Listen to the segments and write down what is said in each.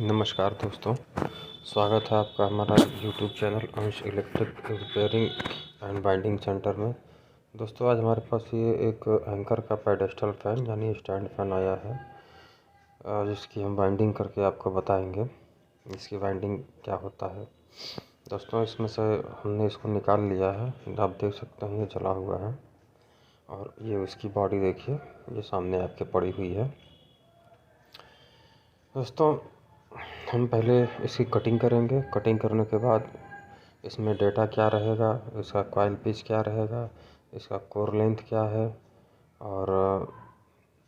नमस्कार दोस्तों, स्वागत है आपका हमारा यूट्यूब चैनल अंश electric repairing and binding centre में। दोस्तों, आज हमारे पास ये एक एंकर का पेडेस्टल फ़ैन यानी स्टैंड फ़ैन आया है, जिसकी हम बाइंडिंग करके आपको बताएंगे इसकी बाइंडिंग क्या होता है। दोस्तों, इसमें से हमने इसको निकाल लिया है, आप देख सकते हैं ये जला हुआ है और ये उसकी बॉडी देखिए, ये सामने आपके पड़ी हुई है। दोस्तों, हम पहले इसकी कटिंग करेंगे। कटिंग करने के बाद इसमें डेटा क्या रहेगा, इसका कॉइल पिच क्या रहेगा, इसका कोर लेंथ क्या है और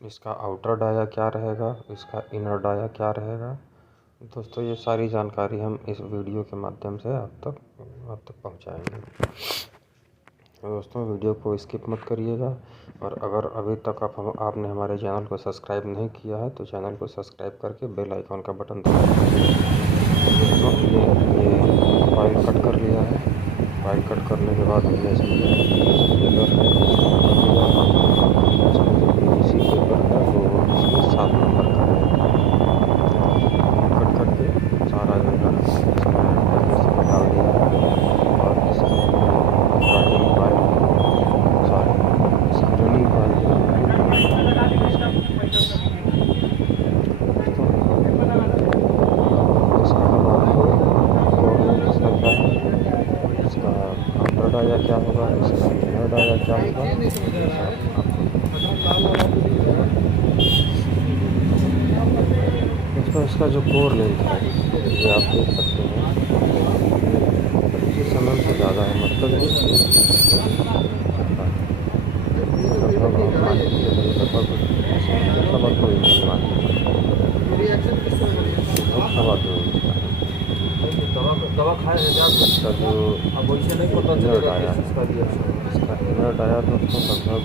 इसका आउटर डाया क्या रहेगा, इसका इनर डाया क्या रहेगा। दोस्तों, ये सारी जानकारी हम इस वीडियो के माध्यम से आप तक पहुंचाएंगे। तो दोस्तों, वीडियो को स्किप मत करिएगा और अगर अभी तक आपने हमारे चैनल को सब्सक्राइब नहीं किया है तो चैनल को सब्सक्राइब करके बेल आइकॉन का बटन दबा दीजिए। दोस्तों, ये फाइल कट कर लिया है। फाइल कट करने के बाद हमने इसमें पेपर है इंस्टॉल कर लिया है। इसमें जो PVC पेपर है वो इसमें 7 नंबर का है। कट करके सारा जो है इसमें डाल दिया है और इसकी स्टार्टिंग फाइल इसकी रनिंग फाइल इसका आउटर डाया क्या होगा, इसका इनर डाया क्या होगा। दोस्तों, इसका जो कोर लेंथ है ये आप देख सकते हैं, 25 mm से ज़्यादा है, मतलब ये लगभग मान लीजिए लगभग 2.25 इंच मान लीजिए, 2.25 इंच दवा खाए हैं क्या? इसका जो अब वैसे नहीं पता इनर चलेगा डाया किस चीज़ का रिएक्शन। इसका इनर डाया दोस्तों लगभग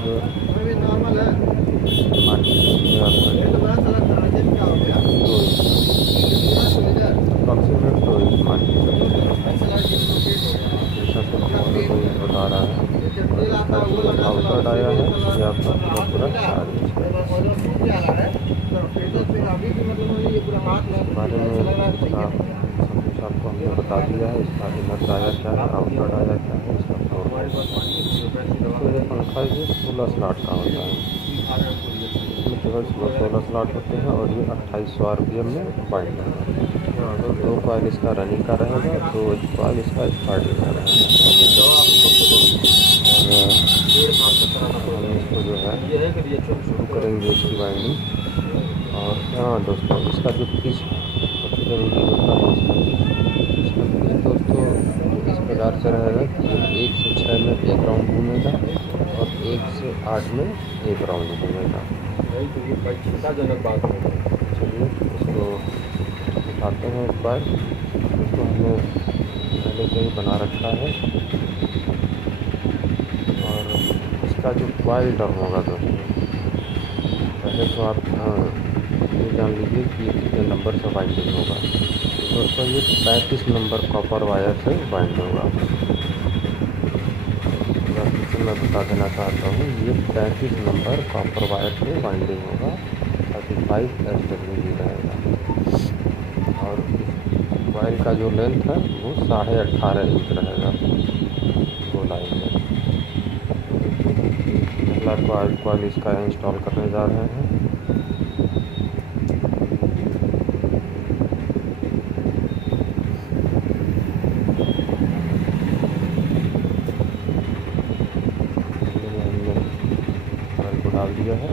मान लीजिए अप्रॉक्सीमेट 2 इंच मान लीजिए, जैसा कि 2 इंच बता रहा है। और इसका जो आउटर डाया है ये आपका पूरा 4 इंच है। इसके बारे में सब कुछ आपको हमने बता दिया है। इसका इनर डाया क्या है, आउटर डाया क्या है, इसका फ्लोर तो ये पंखा ये 16 स्लॉट का होता है। इसमें केवल 16 स्लॉट होते हैं और ये 2800 RPM में बाइंड होगा। तो 2 कॉइल इसका रनिंग का रहेगा, 2 कॉइल इसका स्टार्टिंग का रहेगा। और हम इसको जो है शुरू करेंगे इसकी बाइंडिंग। और हाँ दोस्तों, इसका जो पिच सबसे ज़रूरी होता है, इसका पिच दोस्तों इस प्रकार से रहेगा कि 1 से 6 में 1 राउंड घूमेगा और 1 से 8 में 1 राउंड घूमेगा। चिंताजनक बात है। चलिए इसको दिखाते हैं एक बार। इसको हमने पहले से ही बना रखा है और इसका जो कॉइल टर्म होगा दोस्तों, पहले तो आप ये जान लीजिए कि ये कितने नंबर से बाइंडिंग होगा। दोस्तों, ये 35 नंबर कॉपर वायर से बाइंड होगा। बस मैं बता देना चाहता हूँ, ये 35 नंबर कॉपर वायर से बाइंडिंग होगा। 35 SWG रहेगा और कॉइल का जो लेंथ है वो 18.5 इंच रहेगा गोलाई में। पहला कॉइल इसका इंस्टॉल करने जा रहे हैं। डाल दिया है।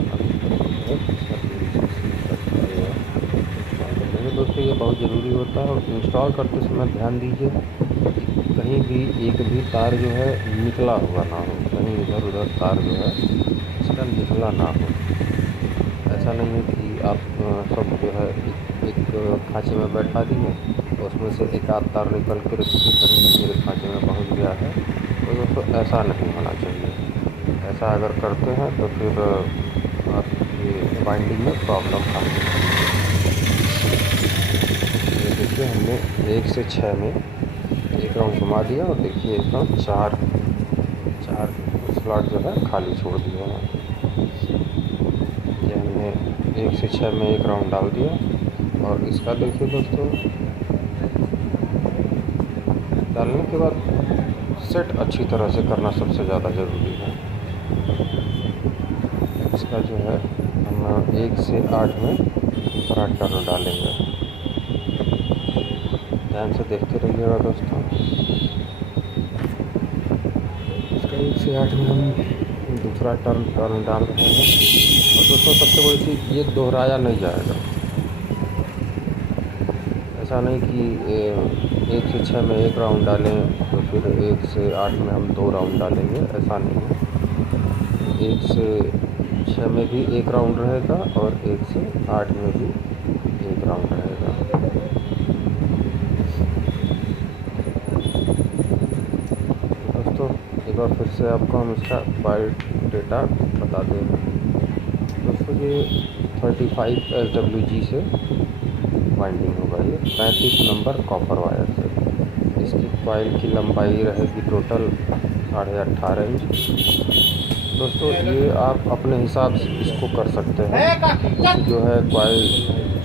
दोस्तों, ये बहुत ज़रूरी होता है और इंस्टॉल करते समय ध्यान दीजिए कि कहीं भी एक भी तार जो है निकला हुआ ना हो, कहीं इधर उधर तार जो है इसका निकला ना हो। ऐसा नहीं है कि आप सब जो है एक खाँचे में बैठा दिए, उसमें से एक आध तार निकल कर कहीं मेरे खाँचे में पहुंच गया है। तो दोस्तों, ऐसा नहीं होना चाहिए। ऐसा अगर करते हैं तो फिर आपकी बाइंडिंग में प्रॉब्लम आती है। ये देखिए, हमने 1 से 6 में 1 राउंड घुमा दिया और देखिए एकदम 4 स्लॉट जो है खाली छोड़ दिए हैं। ये हमने 1 से 6 में 1 राउंड डाल दिया और इसका देखिए दोस्तों, डालने के बाद सेट अच्छी तरह से करना सबसे ज़्यादा ज़रूरी है। इसका जो है हम 1 से 8 में दूसरा टर्न डालेंगे। ध्यान से देखते रहिएगा दोस्तों। इसका 1 से 8 में हम दूसरा टर्न डाल रहे हैं। और दोस्तों सबसे बड़ी चीज़, ये दोहराया नहीं जाएगा। ऐसा नहीं कि 1 से 6 में 1 राउंड डालें तो फिर 1 से 8 में हम 2 राउंड डालेंगे, ऐसा नहीं है। 1 से 6 में भी 1 राउंड रहेगा और 1 से 8 में भी 1 राउंड रहेगा। दोस्तों एक बार फिर से आपको हम इसका बायोडेटा बता दें। दोस्तों ये 35 SWG से वाइंडिंग होगा। ये 35 नंबर कॉपर वायर से। इसकी कॉइल की लंबाई रहेगी टोटल 18.5 इंच। दोस्तों ये आप अपने हिसाब से इसको कर सकते हैं। जो है कॉइल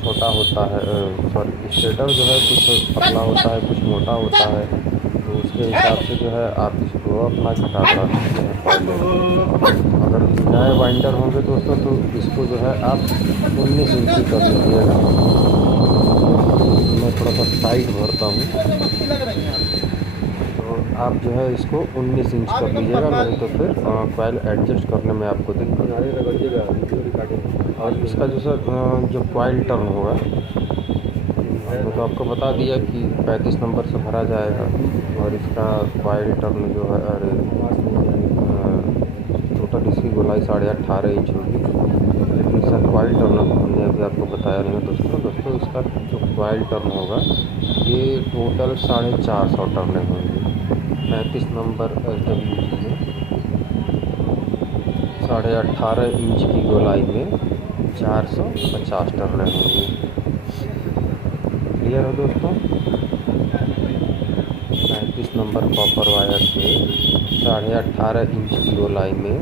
छोटा होता है, सॉरी स्टेटर जो है कुछ पतला होता है, कुछ मोटा होता है, तो उसके हिसाब से जो है आप इसको अपना घटा बढ़ा सकते हैं कॉइल। अगर नए वाइंडर होंगे दोस्तों तो इसको जो है आप 19 इंची कर लीजिएगा। मैं थोड़ा सा टाइट भरता हूँ, तो आप जो है इसको 19 इंच कर लीजिएगा, नहीं तो फिर कॉइल एडजस्ट करने में आपको दिक्कत आएगा। और इसका जो सर जो कॉइल टर्न होगा, मैंने तो आपको बता दिया कि 35 नंबर से भरा जाएगा। और इसका कॉइल टर्न जो है, अरे टोटल इसकी गोलाई 18.5 इंच होगी। लेकिन इसका कॉइल टर्न हमने अभी आपको बताया नहीं है दोस्तों इसका जो कॉइल टर्न होगा ये टोटल 450 टर्नें होंगी। 35 नंबर SWG में 18.5 इंच की गोलाई में 450 टर्नें होंगी। क्लियर है दोस्तों? 35 नंबर कॉपर वायर से 18.5 इंच की गोलाई में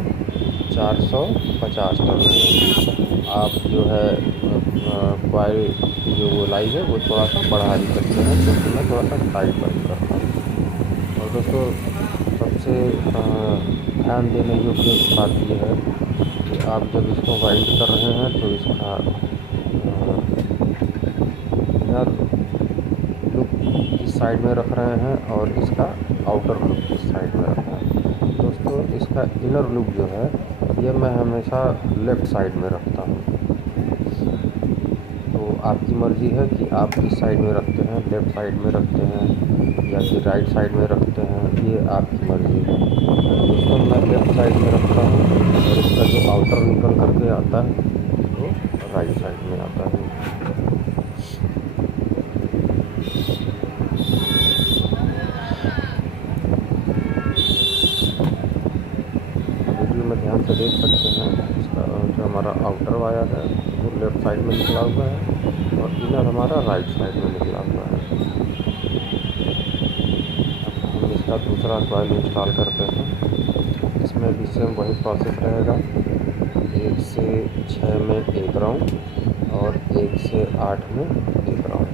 450 टर्नें होंगी। आप जो है कॉइल की जो गोलाई है वो थोड़ा सा बढ़ा भी सकते हैं, क्योंकि मैं थोड़ा सा टाइट बंद करता हूँ। और दोस्तों सबसे ध्यान देने योग्य बात यह है कि आप जब इसको वाइंड कर रहे हैं तो इसका इनर लुक इस साइड में रख रहे हैं और इसका आउटर लुक इस साइड में रख रहे हैं। दोस्तों इसका इनर लुक जो है ये मैं हमेशा लेफ़्ट साइड में रखता हूँ। तो आपकी मर्ज़ी है कि आप किस साइड में रखते हैं, लेफ़्ट साइड में रखते हैं या कि राइट साइड में रखते हैं, ये आपकी मर्ज़ी है। दोस्तों मैं लेफ़्ट साइड में रखता हूँ और इसका जो आउटर निकल करके आता है वो राइट साइड में आता है। वीडियो में ध्यान से देख सकते हैं, इसका जो हमारा आउटर वायर है वो लेफ़्ट साइड में निकला हुआ है और इनर हमारा राइट साइड में निकला हुआ है। अब हम इसका दूसरा कॉइल इंस्टॉल करते हैं। इसमें भी सेम वही प्रोसेस रहेगा। 1 से 6 में 1 राउंड और 1 से 8 में 1 राउंड।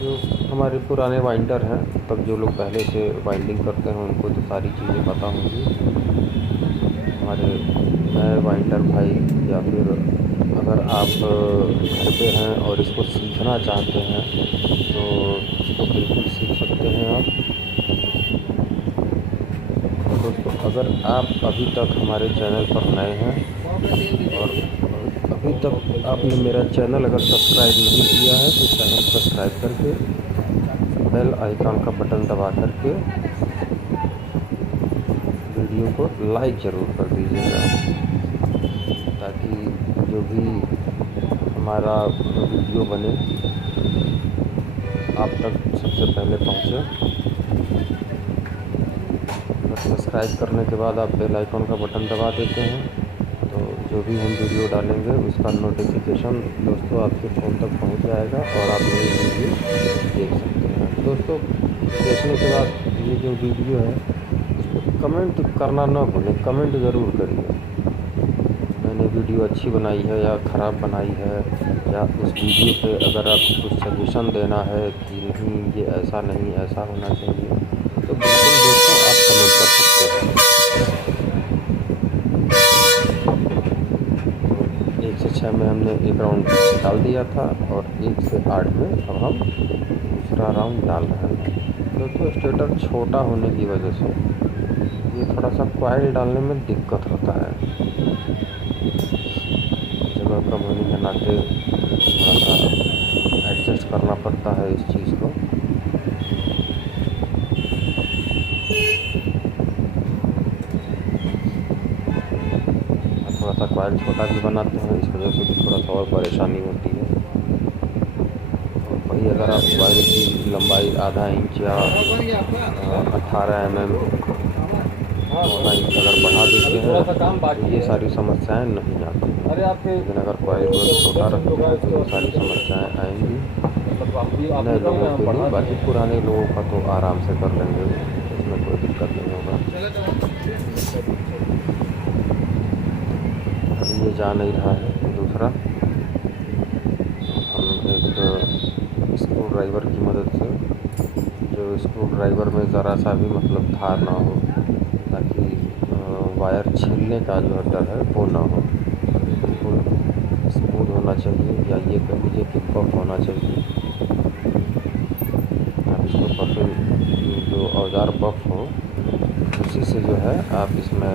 जो हमारे पुराने वाइंडर हैं, तब जो लोग पहले से वाइंडिंग करते हैं उनको तो सारी चीज़ें पता होंगी। हमारे नए वाइंडर भाई या फिर अगर आप घर पे हैं और इसको सीखना चाहते हैं तो इसको बिल्कुल सीख सकते हैं आप। दोस्तों अगर आप अभी तक हमारे चैनल पर नए हैं और अभी तक आपने मेरा चैनल अगर सब्सक्राइब नहीं किया है तो चैनल सब्सक्राइब करके बेल आइकन का बटन दबा करके वीडियो को लाइक ज़रूर कर दीजिएगा, ताकि जो भी हमारा वीडियो बने आप तक सबसे पहले पहुंचे। और सब्सक्राइब करने के बाद आप बेल आइकन का बटन दबा देते हैं तो जो भी हम वीडियो डालेंगे उसका नोटिफिकेशन दोस्तों आपके फ़ोन तक पहुंच जाएगा और आप नई वीडियो देख सकते हैं। दोस्तों देखने के बाद ये जो वीडियो है कमेंट करना ना भूलें, कमेंट ज़रूर करिए। मैंने वीडियो अच्छी बनाई है या ख़राब बनाई है, या उस वीडियो पे अगर आपको कुछ सजेशन देना है कि नहीं ये ऐसा नहीं ऐसा होना चाहिए, तो बिल्कुल दोस्तों आप कमेंट कर सकते हैं। तो 1 से 6 में हमने एक राउंड डाल दिया था और 1 से 8 में अब हम दूसरा राउंड डाल रहे हैं। दोस्तों स्टेटर छोटा होने की वजह से ये थोड़ा सा कॉइल डालने में दिक्कत होता है। जगह कम होने के नाते थोड़ा सा एडजस्ट करना पड़ता है इस चीज़ को। थोड़ा सा कॉइल छोटा भी बनाते हैं, इस वजह से भी थोड़ा सा और परेशानी होती है। वही अगर आप कॉइल की लंबाई आधा इंच या 18 mm 14 इंच अगर बढ़ा देते हैं तो ये सारी समस्याएं नहीं आती हैं। लेकिन अगर कॉइल छोटा रखते हैं तो ये सारी समस्याएं आएंगी नए लोगों के लिए। बाकी पुराने लोगों का तो आराम से कर लेंगे, इसमें कोई दिक्कत नहीं होगा। अभी ये जा नहीं रहा है। दूसरा हम एक स्क्रू ड्राइवर की मदद से, जो स्क्रू ड्राइवर में ज़रा सा भी मतलब धार ना हो, ताकि वायर छीलने का जो डर है वो ना हो, बिल्कुल स्मूथ होना चाहिए, या ये कह लीजिए कि पफ होना चाहिए। आप इसको पफिंग जो औजार पफ हो उसी से जो है आप इसमें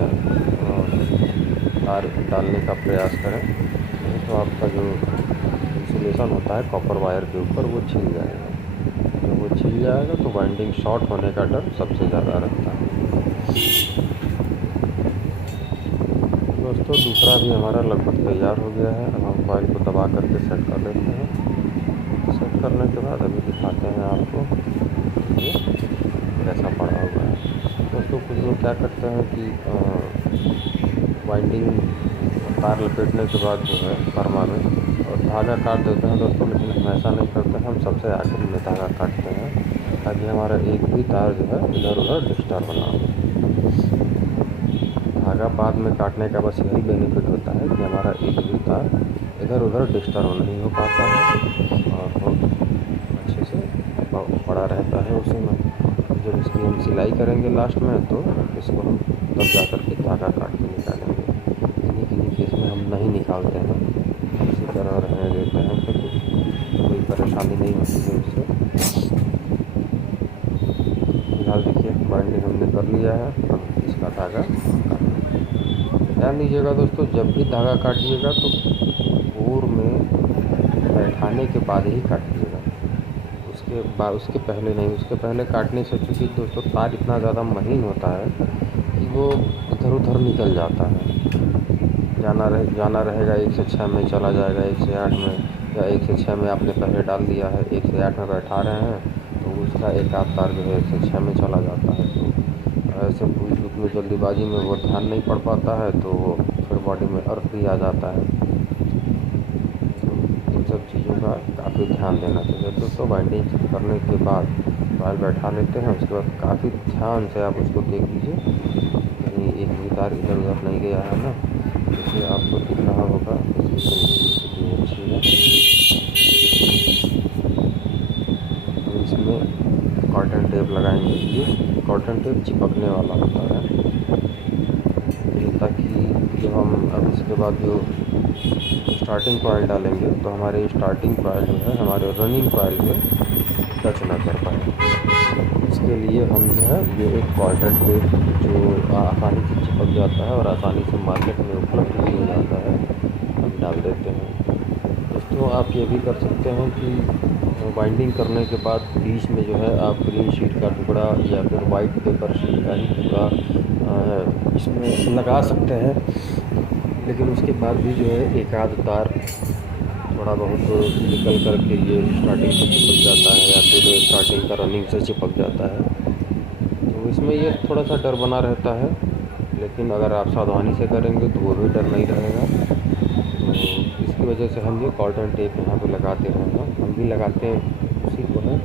तार डालने का प्रयास करें, नहीं तो आपका जो इंसुलेशन होता है कॉपर वायर के ऊपर वो छिल जाएगा। जब वो छिल जाएगा तो वाइंडिंग शॉर्ट होने का डर सबसे ज़्यादा रहता है। दोस्तों दूसरा भी हमारा लगभग तैयार हो गया है। अब हम कॉइल को दबा करके सेट कर लेते हैं। सेट करने के बाद अभी दिखाते हैं आपको ये कैसा पड़ा हुआ है। दोस्तों कुछ लोग क्या करते हैं कि वाइंडिंग तार लपेटने के बाद जो है फरमा में और धागा काट देते हैं दोस्तों, लेकिन हम ऐसा नहीं करते। हम सबसे आखिर में धागा काटते हैं ताकि हमारा एक भी तार जो है इधर उधर डिस्टर्ब ना हो। धागा बाद में काटने का बस यही बेनिफिट होता है कि हमारा एक भी तार इधर उधर डिस्टर्ब नहीं हो पाता है और बहुत अच्छे से पड़ा रहता है उसी में। जब इसकी हम सिलाई करेंगे लास्ट में तो इसको हम तब जा कर के धागा काट के निकालेंगे। किन्हीं केस में हम नहीं निकालते हैं, इसी तरह रहने देते हैं, फिर कोई परेशानी नहीं होती है उससे। फिलहाल देखिए बाइंडिंग हमने कर लिया है, अब इसका धागा ध्यान दीजिएगा दोस्तों, जब भी धागा काटिएगा तो बोर में बैठाने के बाद ही काटिएगा, उसके पहले नहीं। उसके पहले काटने से चूँकि दोस्तों तार इतना ज़्यादा महीन होता है कि वो इधर उधर निकल जाता है। जाना रहेगा 1 से 6 में चला जाएगा 1 से 8 में, या 1 से 6 में आपने पहले डाल दिया है 1 से 8 में बैठा रहे हैं तो उसका एक आध तार जो है 1 से 6 में चला जाता है। तो ऐसे भूल चूक में जल्दीबाजी में वो ध्यान नहीं पड़ पाता है तो फिर बॉडी में अर्थ भी आ जाता है। तो इन सब चीज़ों का काफ़ी ध्यान देना चाहिए। दोस्तों बाइंडिंग करने के बाद कॉइल बैठा लेते हैं, उसके बाद काफ़ी ध्यान से आप उसको देख लीजिए कहीं एक भी तार इधर उधर नहीं गया है ना, जैसे आपको दिख रहा होगा इसी अच्छी है। हम इसमें कॉटन टेप लगाएंगे, ये कॉटन टेप चिपकने वाला होता है ताकि जब हम अब इसके बाद जो स्टार्टिंग कॉइल डालेंगे तो हमारे स्टार्टिंग कॉइल जो है हमारे रनिंग कॉइल पे टच ना कर पाए। इसके लिए हम जो है ये एक कॉटन टेप जो आसानी से चिपक जाता है और आसानी से मार्केट में उपलब्ध भी हो जाता है, हम डाल देते हैं। दोस्तों आप ये भी कर सकते हैं कि बाइंडिंग करने के बाद बीच में जो है आप ग्रीन शीट का टुकड़ा या फिर वाइट पेपर शीट का ही टुकड़ा इसमें लगा सकते हैं, लेकिन उसके बाद भी जो है एक आध तार थोड़ा बहुत निकल कर के ये स्टार्टिंग से चिपक जाता है या फिर स्टार्टिंग का रनिंग से चिपक जाता है। तो इसमें ये थोड़ा सा डर बना रहता है, लेकिन अगर आप सावधानी से करेंगे तो वो भी डर नहीं रहेगा। तो इसकी वजह से हम ये कॉटन टेप यहाँ पे लगाते हैं, हम भी लगाते हैं उसी को है।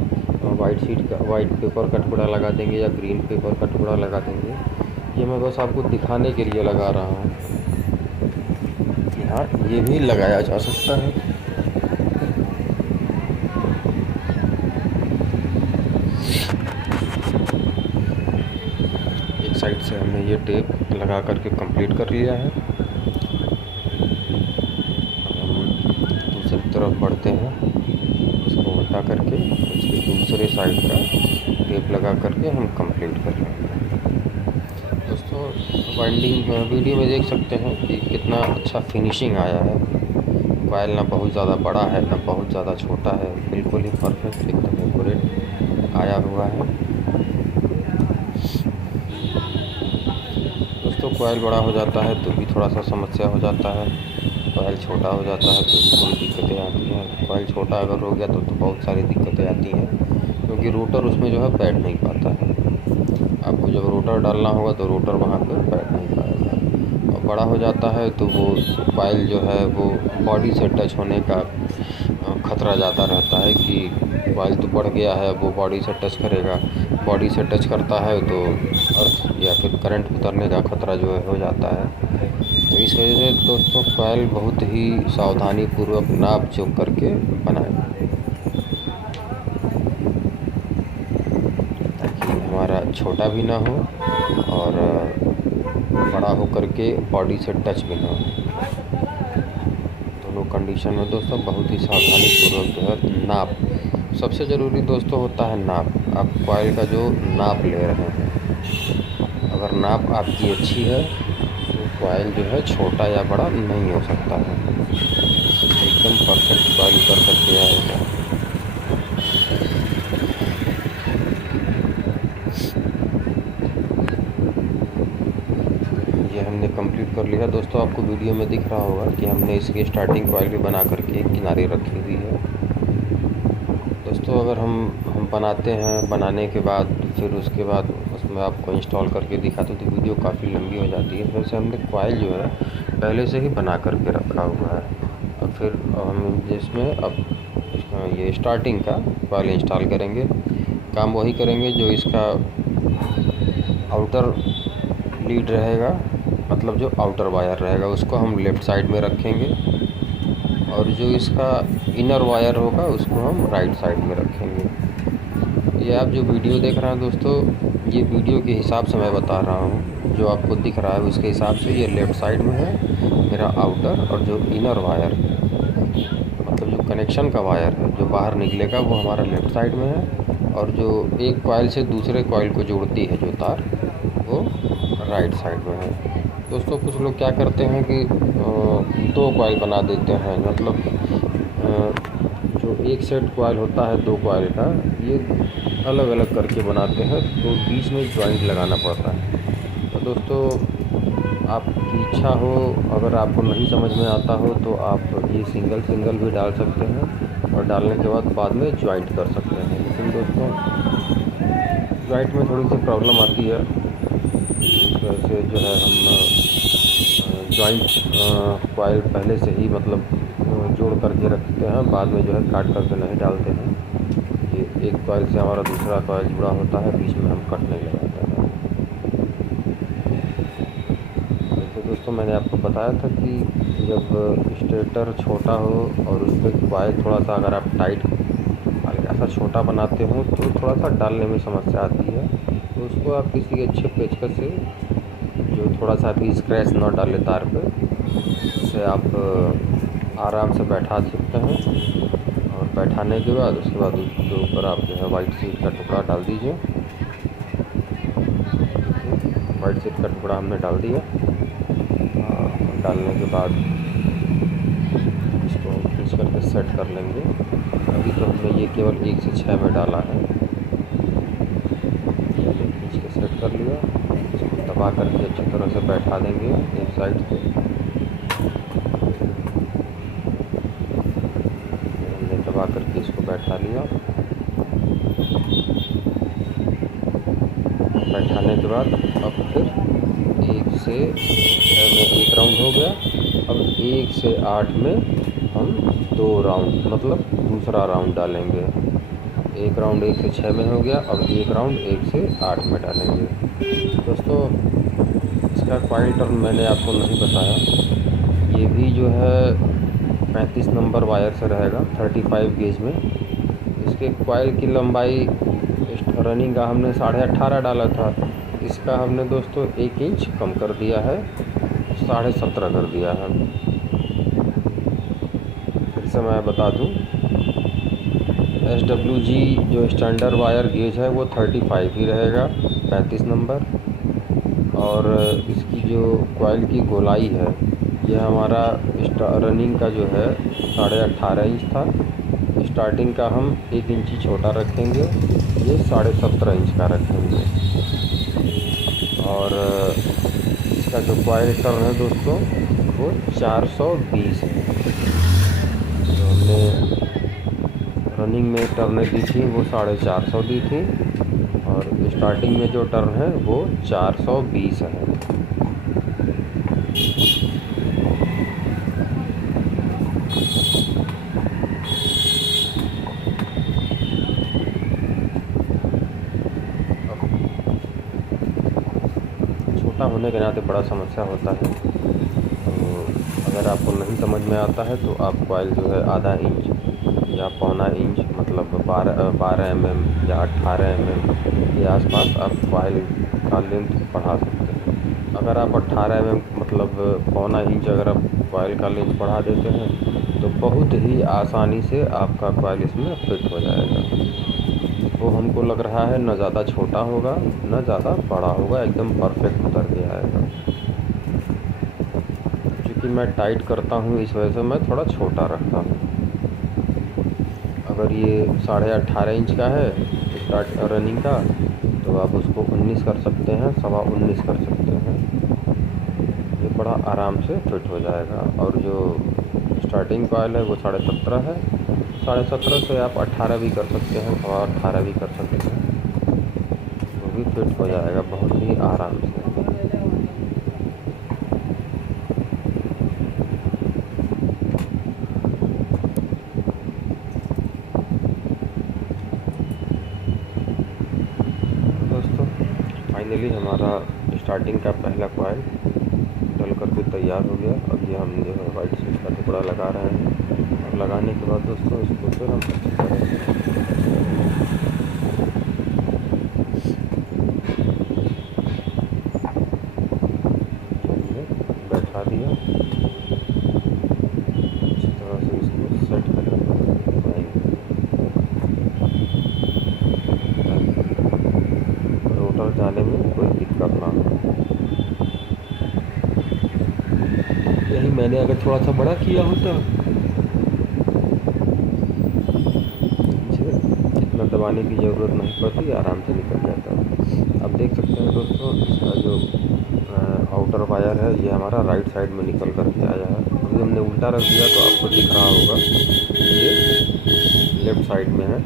वाइट पेपर का टुकड़ा लगा देंगे या ग्रीन पेपर का टुकड़ा लगा देंगे। ये मैं बस आपको दिखाने के लिए लगा रहा हूँ। यहाँ हाँ, ये भी लगाया जा सकता है। एक साइड से हमने ये टेप लगा करके कंप्लीट कर लिया है। हम दूसरी तरफ बढ़ते हैं, इसको उल्टा करके इसके दूसरे साइड का टेप लगा करके हम कंप्लीट कर लेंगे। दोस्तों, वाइंडिंग वीडियो में देख सकते हैं कि कितना अच्छा फिनिशिंग आया है। कॉइल ना बहुत ज़्यादा बड़ा है ना बहुत ज़्यादा छोटा है, बिल्कुल ही परफेक्ट एकदम एक्यूरेट आया हुआ है। दोस्तों, कॉइल बड़ा हो जाता है तो भी थोड़ा सा समस्या हो जाता है, कॉइल छोटा हो जाता है तो भी थोड़ी दिक्कतें आती हैं। कॉइल छोटा अगर हो गया तो बहुत सारी दिक्कतें आती हैं, क्योंकि रोटर उसमें जो है बैठ नहीं पाता है। आपको जब रोटर डालना होगा तो रोटर वहाँ पर बैठ नहीं पाएगा। और बड़ा हो जाता है तो वो कॉइल जो है वो बॉडी से टच होने का खतरा ज़्यादा रहता है कि कॉइल तो बढ़ गया है, वो बॉडी से टच करेगा, बॉडी से टच करता है तो अर्थ या फिर करंट उतरने का खतरा जो है हो जाता है। तो इस वजह से दोस्तों कॉइल बहुत ही सावधानीपूर्वक नाप जोख करके बनाएं, ताकि हमारा छोटा भी ना हो और बड़ा हो करके बॉडी से टच भी ना हो। दोनों कंडीशन में दोस्तों बहुत ही सावधानीपूर्वक जो है नाप, सबसे ज़रूरी दोस्तों होता है नाप। आप कॉइल का जो नाप ले रहे हैं, अगर नाप आपकी अच्छी है तो कॉइल जो है छोटा या बड़ा नहीं हो सकता है, एकदम परफेक्ट कॉइल उतर करके आएगा। ये हमने कंप्लीट कर लिया दोस्तों। आपको वीडियो में दिख रहा होगा कि हमने इसकी स्टार्टिंग कॉइल भी बना करके किनारे रखी हुई है। दोस्तों, अगर हम बनाते हैं, बनाने के बाद फिर उसके बाद उसमें आपको इंस्टॉल करके दिखाते तो वीडियो काफ़ी लंबी हो जाती है। वैसे हमने कॉइल जो है पहले से ही बना करके रखा हुआ है, और फिर हम जिसमें अब ये स्टार्टिंग का कॉइल इंस्टॉल करेंगे। काम वही करेंगे जो इसका आउटर लीड रहेगा, मतलब जो आउटर वायर रहेगा उसको हम लेफ़्ट साइड में रखेंगे, और जो इसका इनर वायर होगा उसको हम राइट साइड में रखेंगे। ये आप जो वीडियो देख रहे हैं दोस्तों, ये वीडियो के हिसाब से मैं बता रहा हूँ, जो आपको दिख रहा है उसके हिसाब से ये लेफ़्ट साइड में है मेरा आउटर, और जो इनर वायर मतलब जो कनेक्शन का वायर है जो बाहर निकलेगा वो हमारा लेफ़्ट साइड में है, और जो एक कॉइल से दूसरे कॉइल को जोड़ती है जो तार वो राइट साइड में है। दोस्तों, कुछ लोग क्या करते हैं कि दो कॉइल बना देते हैं, मतलब जो एक सेट कॉइल होता है दो कॉइल का, ये अलग अलग करके बनाते हैं, तो बीच में जॉइंट लगाना पड़ता है। तो दोस्तों, आपकी इच्छा हो, अगर आपको नहीं समझ में आता हो तो आप ये सिंगल भी डाल सकते हैं, और डालने के बाद में जॉइंट कर सकते हैं। लेकिन दोस्तों, जॉइंट में थोड़ी सी प्रॉब्लम आती है, इस वजह से जो है हम जॉइंट कॉइल पहले से ही मतलब जोड़ करके रखते हैं, बाद में जो है काट करके नहीं डालते हैं। ये एक कॉइल से हमारा दूसरा कॉइल जुड़ा होता है, बीच में हम कट नहीं लगाते हैं। तो दोस्तों, मैंने आपको बताया था कि जब स्टेटर छोटा हो और उस पर कॉइल थोड़ा सा अगर आप टाइट ऐसा छोटा बनाते हो तो थोड़ा सा डालने में समस्या आती है। तो उसको आप किसी अच्छे पेचकस से, जो थोड़ा सा भी स्क्रैच ना डाले तार पे, उसे आप आराम से बैठा सकते हैं। और बैठाने के बाद उसके बाद उसके ऊपर आप जो है वाइट शीट का टुकड़ा डाल दीजिए। वाइट शीट का टुकड़ा हमने डाल दिया। डालने के बाद इसको खींच करके सेट कर लेंगे। अभी तो हमने ये केवल 1 से 6 में डाला है, ये हमने खींच के सेट कर लिया। इसको दबा करके अच्छी तरह से बैठा देंगे एक साइड से। हमने दबा करके इसको बैठा लिया। बैठाने के बाद अब फिर 1 से 6 में 1 राउंड हो गया। अब 1 से 8 में हम 2 राउंड मतलब दूसरा राउंड डालेंगे। 1 राउंड 1 से 6 में हो गया, अब 1 राउंड 1 से 8 में डालेंगे। दोस्तों, इसका कॉइल टर्न मैंने आपको नहीं बताया। ये भी जो है 35 नंबर वायर से रहेगा 35 गेज में। इसके कॉइल की लंबाई रनिंग का हमने 18.5 डाला था, इसका हमने दोस्तों 1 इंच कम कर दिया है, 17.5 कर दिया है। फिर से मैं बता दूं, SWG जो स्टैंडर्ड वायर गेज है वो 35 ही रहेगा 35 नंबर। और इसकी जो कॉइल की गोलाई है ये हमारा रनिंग का जो है 18.5 इंच था। स्टार्टिंग का हम 1 इंच ही छोटा रखेंगे, ये 17.5 इंच का रखेंगे। और इसका जो कॉइल टर्न है दोस्तों वो 420 है। जो हमने रनिंग में टर्नें दी थी वो 450 दी थी, और स्टार्टिंग में जो टर्न है वो 420 है। छोटा होने के नाते बड़ा समस्या होता है, तो अगर आपको नहीं समझ में आता है तो आप कॉइल जो है आधा इंच या पौना इंच, मतलब 12 mm या 18 mm के आसपास आप कॉइल का लेंथ बढ़ा सकते हैं। अगर आप 18 mm मतलब पौना इंच अगर आप कॉइल का लेंथ बढ़ा देते हैं तो बहुत ही आसानी से आपका कॉइल इसमें फिट हो जाएगा। वो हमको लग रहा है न ज़्यादा छोटा होगा न ज़्यादा बड़ा होगा, एकदम परफेक्ट उतर के आएगा। क्योंकि मैं टाइट करता हूँ इस वजह से मैं थोड़ा छोटा रखता हूँ। अगर ये 18.5 इंच का है स्टार्ट रनिंग का, तो आप उसको 19 कर सकते हैं, 19.25 कर सकते हैं, ये बड़ा आराम से फिट हो जाएगा। और जो स्टार्टिंग कॉइल है वो 17.5 है, 17.5 से आप 18 भी कर सकते हैं, 18.25 भी कर सकते हैं, वो भी फिट हो जाएगा बहुत ही आराम से। दोस्तों फाइनली हमारा स्टार्टिंग का पहला कॉइल डल करके तैयार हो गया। अब ये हम जो है वाइट स्विच का टुकड़ा लगा रहे हैं, और लगाने के बाद दोस्तों इसको फिर हम अच्छी तरह बैठा दिया, अच्छी तरह से इसको सेट करेंगे रोटर जाने में कोई दिक्कत ना हो। यही मैंने अगर थोड़ा सा बड़ा किया होता, इतना दबाने की ज़रूरत नहीं पड़ती, आराम से निकल जाता। अब देख सकते हैं दोस्तों इसका जो आउटर वायर है ये हमारा राइट साइड में निकल करके आया है। अभी हमने उल्टा रख दिया तो आपको दिख रहा होगा ये लेफ़्ट साइड में है,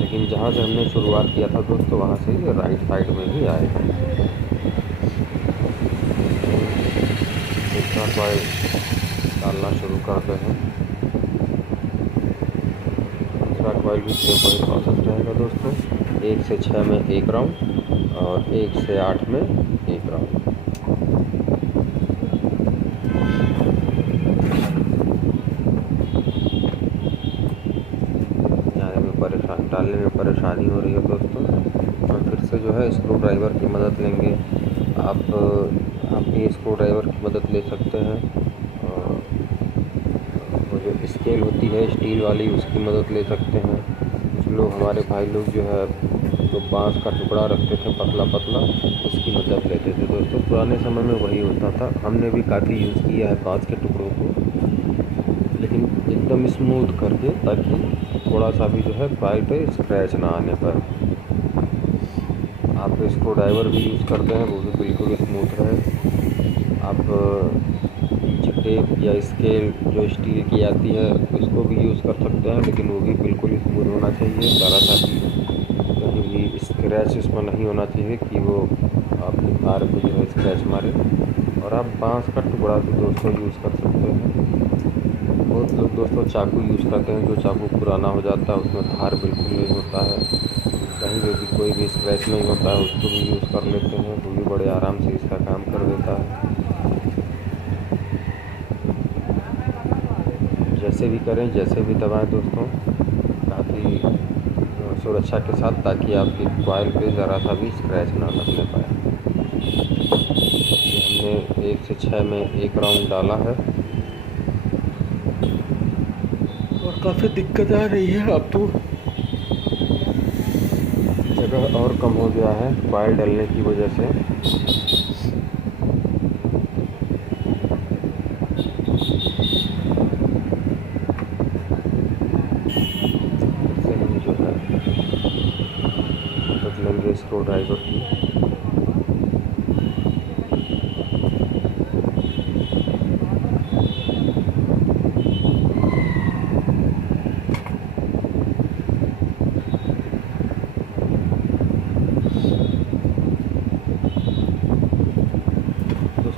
लेकिन जहाँ से हमने शुरुआत किया था दोस्तों वहाँ से ये राइट साइड में ही आएगा। दूसरा कॉइल डालना शुरू करते हैं। दूसरा कॉइल भी सेम वही प्रोसेस रहेगा दोस्तों, 1 से 6 में 1 राउंड और 1 से 8 में 1 राउंड। डालने में परेशानी हो रही है दोस्तों, हम फिर से जो है स्क्रू ड्राइवर की मदद लेंगे। आप अपनी स्क्रू ड्राइवर की मदद ले सकते हैं, वो जो स्केल होती है स्टील वाली उसकी मदद ले सकते हैं। कुछ लोग हमारे भाई लोग जो है तो बांस का टुकड़ा रखते थे पतला पतला, उसकी मदद लेते थे दोस्तों। पुराने समय में वही होता था, हमने भी काफ़ी यूज़ किया है बांस के टुकड़ों को, लेकिन एकदम स्मूथ करके, ताकि थोड़ा सा भी जो है कॉइल पे स्क्रैच ना आने पर। आप स्क्रू ड्राइवर भी यूज़ करते हैं वो भी बिल्कुल स्मूथ रहे। आप इंच टेप या स्केल जो स्टील की आती है उसको भी यूज़ कर सकते हैं, लेकिन वो भी बिल्कुल स्मूथ होना चाहिए, ज़रा सा भी कहीं भी स्क्रैच इसमें नहीं होना चाहिए कि वो आपके तार पे जो है स्क्रैच मारे। और आप बांस का टुकड़ा भी दोस्तों यूज़ कर सकते हैं। बहुत लोग दोस्तों चाकू यूज़ करते हैं, जो चाकू पुराना हो जाता है उसमें धार बिल्कुल नहीं होता है, कहीं पे भी कोई भी स्क्रैच नहीं होता है, उसको भी यूज़ कर लेते हैं, वो भी बड़े आराम से इसका काम कर देता है। कैसे भी करें, जैसे भी दबाएं दोस्तों, काफ़ी सुरक्षा के साथ, ताकि आपकी कॉइल पे ज़रा सा भी स्क्रैच ना लगने पाए। हमने 1 से 6 में 1 राउंड डाला है और काफ़ी दिक्कत आ रही है। अब तो जगह और कम हो गया है कॉइल डलने की वजह से। इससे हम जो है बदलेंगे स्क्रू ड्राइवर की।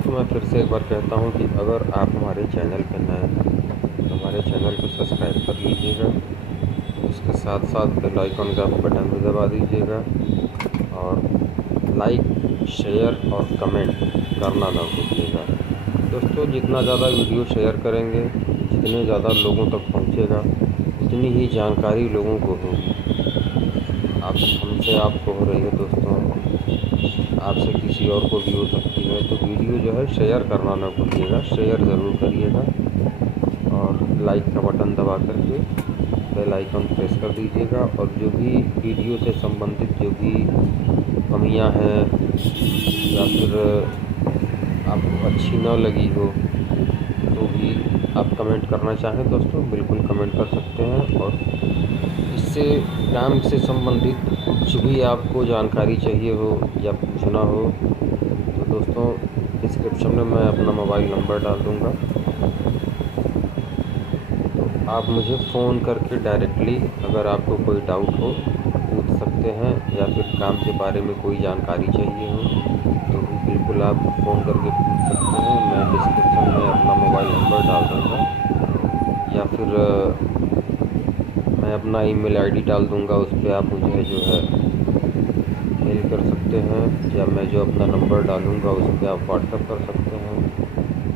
मैं फिर से एक बार कहता हूँ कि अगर आप हमारे चैनल पर नए हैं तो हमारे चैनल को सब्सक्राइब कर लीजिएगा। उसके साथ साथ बेल आइकन का बटन भी दबा दीजिएगा और लाइक, शेयर और कमेंट करना ना भूलिएगा। दोस्तों, जितना ज़्यादा वीडियो शेयर करेंगे, जितने ज़्यादा लोगों तक पहुँचेगा, उतनी ही जानकारी लोगों को होगी। आप हमसे आपको हो रही है दोस्तों, आपसे किसी और को भी हो सकती है। तो वीडियो जो है शेयर करना ना भूलिएगा, शेयर ज़रूर करिएगा और लाइक का बटन दबा करके बेल आइकन प्रेस कर दीजिएगा। और जो भी वीडियो से संबंधित जो भी कमियां हैं या फिर आपको अच्छी ना लगी हो तो भी आप कमेंट करना चाहें दोस्तों, बिल्कुल कमेंट कर सकते हैं। और इससे काम से संबंधित कुछ भी आपको जानकारी चाहिए हो या पूछना हो तो दोस्तों डिस्क्रिप्शन में मैं अपना मोबाइल नंबर डाल दूँगा, तो आप मुझे फ़ोन करके डायरेक्टली अगर आपको कोई डाउट हो पूछ सकते हैं, या फिर काम के बारे में कोई जानकारी चाहिए हो तो बिल्कुल आप फ़ोन करके पूछ सकते हैं। मैं डिस्क्रिप्शन में अपना मोबाइल नंबर डाल दूँगा, या फिर मैं अपना ईमेल आईडी डाल दूँगा। उस पर आप मुझे जो है मेल कर सकते हैं, या मैं जो अपना नंबर डालूँगा उस पर आप व्हाट्सएप कर सकते हैं।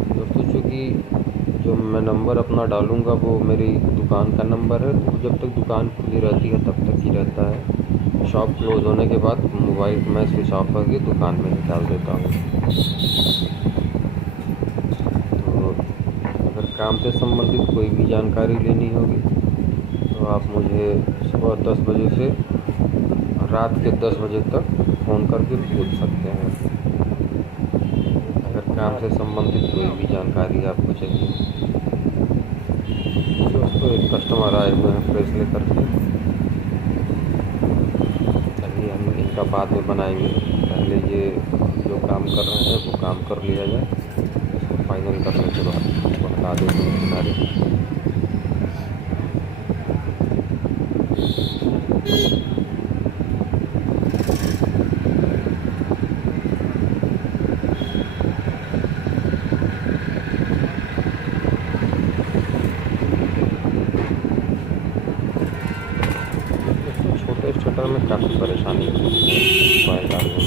दोस्तों, चूँकि जो मैं नंबर अपना डालूँगा वो मेरी दुकान का नंबर है, तो जब तक दुकान खुली रहती है तब तक ही रहता है। शॉप क्लोज़ होने के बाद मोबाइल को मैं स्विच ऑफ करके दुकान में ही डाल देता हूँ। तो अगर काम से संबंधित कोई भी जानकारी लेनी होगी तो आप मुझे सुबह 10 बजे से रात के 10 बजे तक फ़ोन करके पूछ सकते हैं, अगर काम से संबंधित कोई भी जानकारी आपको चाहिए। दोस्तों, एक कस्टमर आए हुए हैं प्रेस लेकर के, अभी हम इनका बाद में बनाएंगे। पहले ये जो काम कर रहे हैं वो काम कर लिया जाए, इसको फाइनल करने के बाद इसको हटा देते हैं किनारे। छोटे स्टार्टर में काफ़ी परेशानी होती है कॉइल डालने में।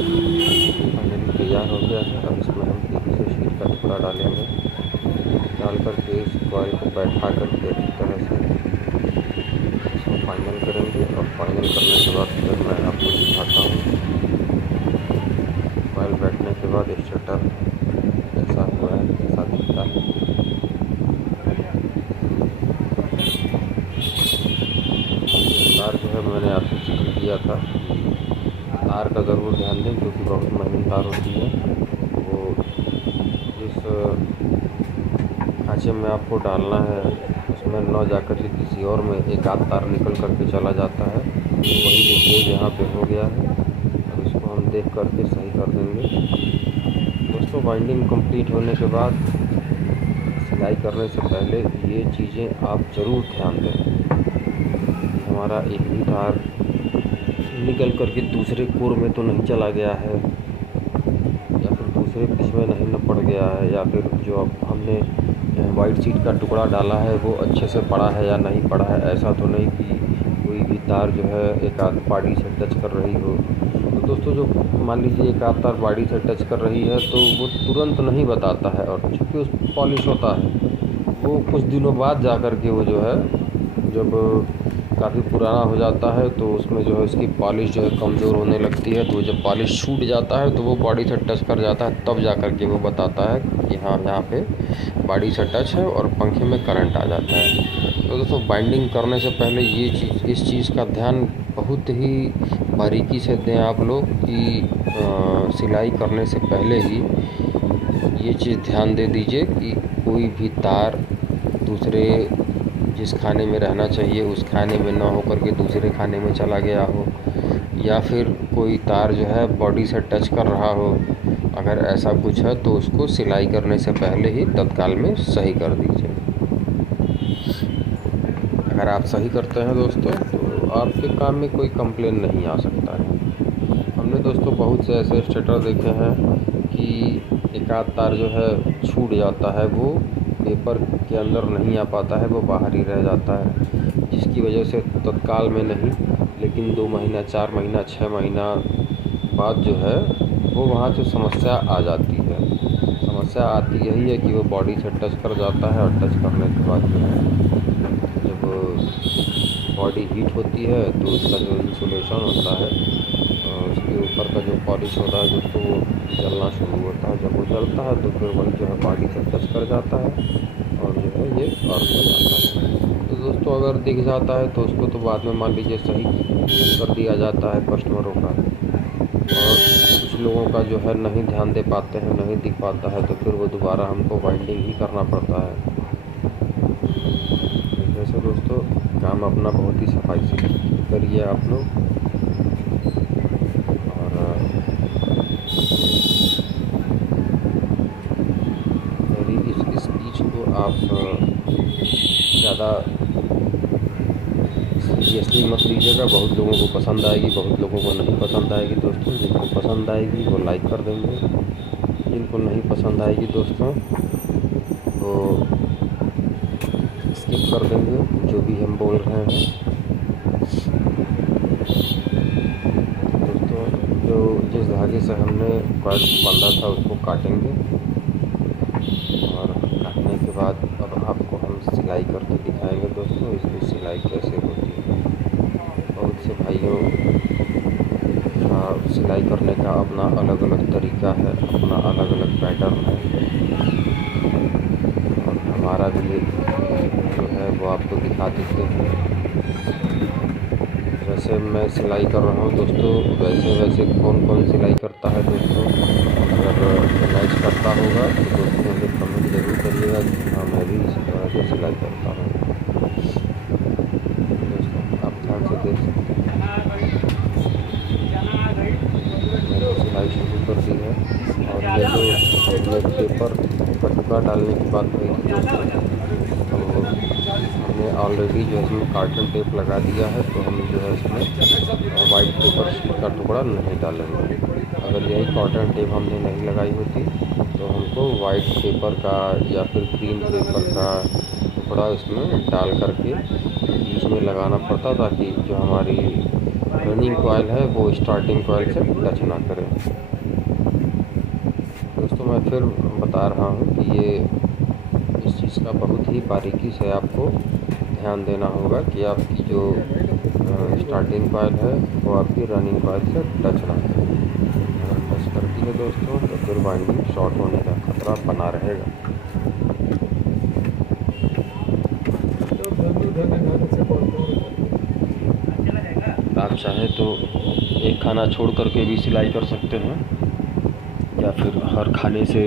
फाइनली तैयार हो गया है। अब इसमें हम पीछे से शीट का टुकड़ा डालेंगे, डाल करके इस कॉइल को बैठा करके अच्छी तरह से इसको फाइनल करेंगे। और फाइनल करने के बाद फिर मैं आपको दिखाता हूँ। कॉइल बैठने के बाद स्टार्टर ऐसा हुआ है, ऐसा दिखता है। तार जो है मैंने आपको जिक्र किया था, तार का ज़रूर ध्यान दें क्योंकि बहुत महंगी तार होती है। वो जिस खाँचे में आपको डालना है उसमें न जाकर के किसी और में एक आध तार निकल करके चला जाता है। वही देखिए यहाँ पे हो गया है। अब इसको हम देख करके सही कर देंगे। दोस्तों, वाइंडिंग कंप्लीट होने के बाद सिलाई करने से पहले ये चीज़ें आप ज़रूर ध्यान दें। हमारा एक भी तार निकल करके दूसरे कोर में तो नहीं चला गया है, या फिर दूसरे पिच में नहीं न पड़ गया है, या फिर जो अब हमने वाइट शीट का टुकड़ा डाला है वो अच्छे से पड़ा है या नहीं पड़ा है। ऐसा तो नहीं कि कोई भी तार जो है एक आध पाड़ी से टच कर रही हो। तो दोस्तों जो मान लीजिए एक आध तार बाडी से टच कर रही है तो वो तुरंत नहीं बताता है, और चूँकि उस पॉलिश होता है वो कुछ दिनों बाद जा कर के वो जो है जब काफ़ी पुराना हो जाता है तो उसमें जो है उसकी पॉलिश जो है कमज़ोर होने लगती है। तो जब पॉलिश छूट जाता है तो वो बॉडी से टच कर जाता है, तब जा कर के वो बताता है कि हाँ यहाँ पे बॉडी से टच है और पंखे में करंट आ जाता है। तो दोस्तों बाइंडिंग करने से पहले इस चीज़ का ध्यान बहुत ही बारीकी से दें आप लोग कि सिलाई करने से पहले ही ये चीज़ ध्यान दे दीजिए कि कोई भी तार दूसरे जिस खाने में रहना चाहिए उस खाने में ना हो करके दूसरे खाने में चला गया हो, या फिर कोई तार जो है बॉडी से टच कर रहा हो। अगर ऐसा कुछ है तो उसको सिलाई करने से पहले ही तत्काल में सही कर दीजिए। अगर आप सही करते हैं दोस्तों तो आपके काम में कोई कंप्लेन नहीं आ सकता है। हमने दोस्तों बहुत से ऐसे स्टेटर देखे हैं कि एक आध तार जो है छूट जाता है, वो पेपर के अंदर नहीं आ पाता है, वो बाहर ही रह जाता है, जिसकी वजह से तत्काल में नहीं लेकिन 2 महीना 4 महीना 6 महीना बाद जो है वो वहाँ से समस्या आ जाती है। समस्या आती यही है कि वो बॉडी से टच कर जाता है और टच करने के बाद जो है जब बॉडी हीट होती है तो उसका जो इंसुलेशन होता है उसके ऊपर का जो पॉलिश होता है दोस्तों वो जलना शुरू होता है। जब वो जलता है तो फिर वही जो है बॉडी से टच कर जाता है और जो है ये अर्थ हो जाता है। तो दोस्तों अगर दिख जाता है तो उसको तो बाद में मान लीजिए सही कर दिया जाता है कस्टमरों का, और कुछ लोगों का जो है नहीं ध्यान दे पाते हैं, नहीं दिख पाता है तो फिर वो दोबारा हमको बाइंडिंग ही करना पड़ता है। वैसे दोस्तों काम अपना बहुत ही सफाई से करिए आप लोग, और मेरी इस स्पीच को आप ज़्यादा सीरियसली मत लीजिएगा। बहुत लोगों को पसंद आएगी, बहुत लोगों को नहीं पसंद आएगी। दोस्तों जिनको पसंद आएगी वो लाइक कर देंगे, जिनको नहीं पसंद आएगी दोस्तों वो स्किप कर देंगे जो भी हम बोल रहे हैं। दोस्तों जो जिस धागे से हमने कॉइल बांधा था उसको काटेंगे, और काटने के बाद अब आपको हम सिलाई करके दिखाएंगे दोस्तों इसकी सिलाई कैसे होती है। बहुत से भाइयों का सिलाई करने का अपना अलग अलग तरीका है, अपना अलग अलग पैटर्न है, और हमारा भी जो है वो आपको दिखा देते हैं। जैसे मैं सिलाई कर रहा हूँ दोस्तों वैसे कौन कौन सिलाई करता है दोस्तों, अगर मैच करता होगा तो दोस्तों मुझे कमेंट ज़रूर करिएगा कि हाँ मैं भी इसी तरह से सिलाई करता हूँ। दोस्तों आप ध्यान से देख सकते हैं मैंने सिलाई शुरू कर दी है, और ये जो हमने पेपर का टुकड़ा डालने की बात कही थी दोस्तों, तो हमने ऑलरेडी जो है इसमें कार्टन टेप लगा दिया है, तो हम जो है इसमें वाइट पेपर शीट का टुकड़ा नहीं डालेंगे। अगर यही कॉटन टेप हमने नहीं लगाई होती तो हमको वाइट पेपर का या फिर ग्रीन पेपर का टुकड़ा इसमें डाल करके बीच में लगाना पड़ता, ताकि जो हमारी रनिंग कॉइल है वो स्टार्टिंग कॉइल से टच ना करे। दोस्तों मैं फिर बता रहा हूँ कि ये इस चीज़ का बहुत ही बारीकी से आपको ध्यान देना होगा कि आपकी जो स्टार्टिंग कॉइल है वो आपकी रनिंग कॉइल से टच ना करे। अगर टच करती है दोस्तों तो फिर वाइंडिंग शॉर्ट होने का खतरा बना रहेगा। आप चाहे तो एक खाना छोड़ करके भी सिलाई कर सकते हैं, या फिर हर खाने से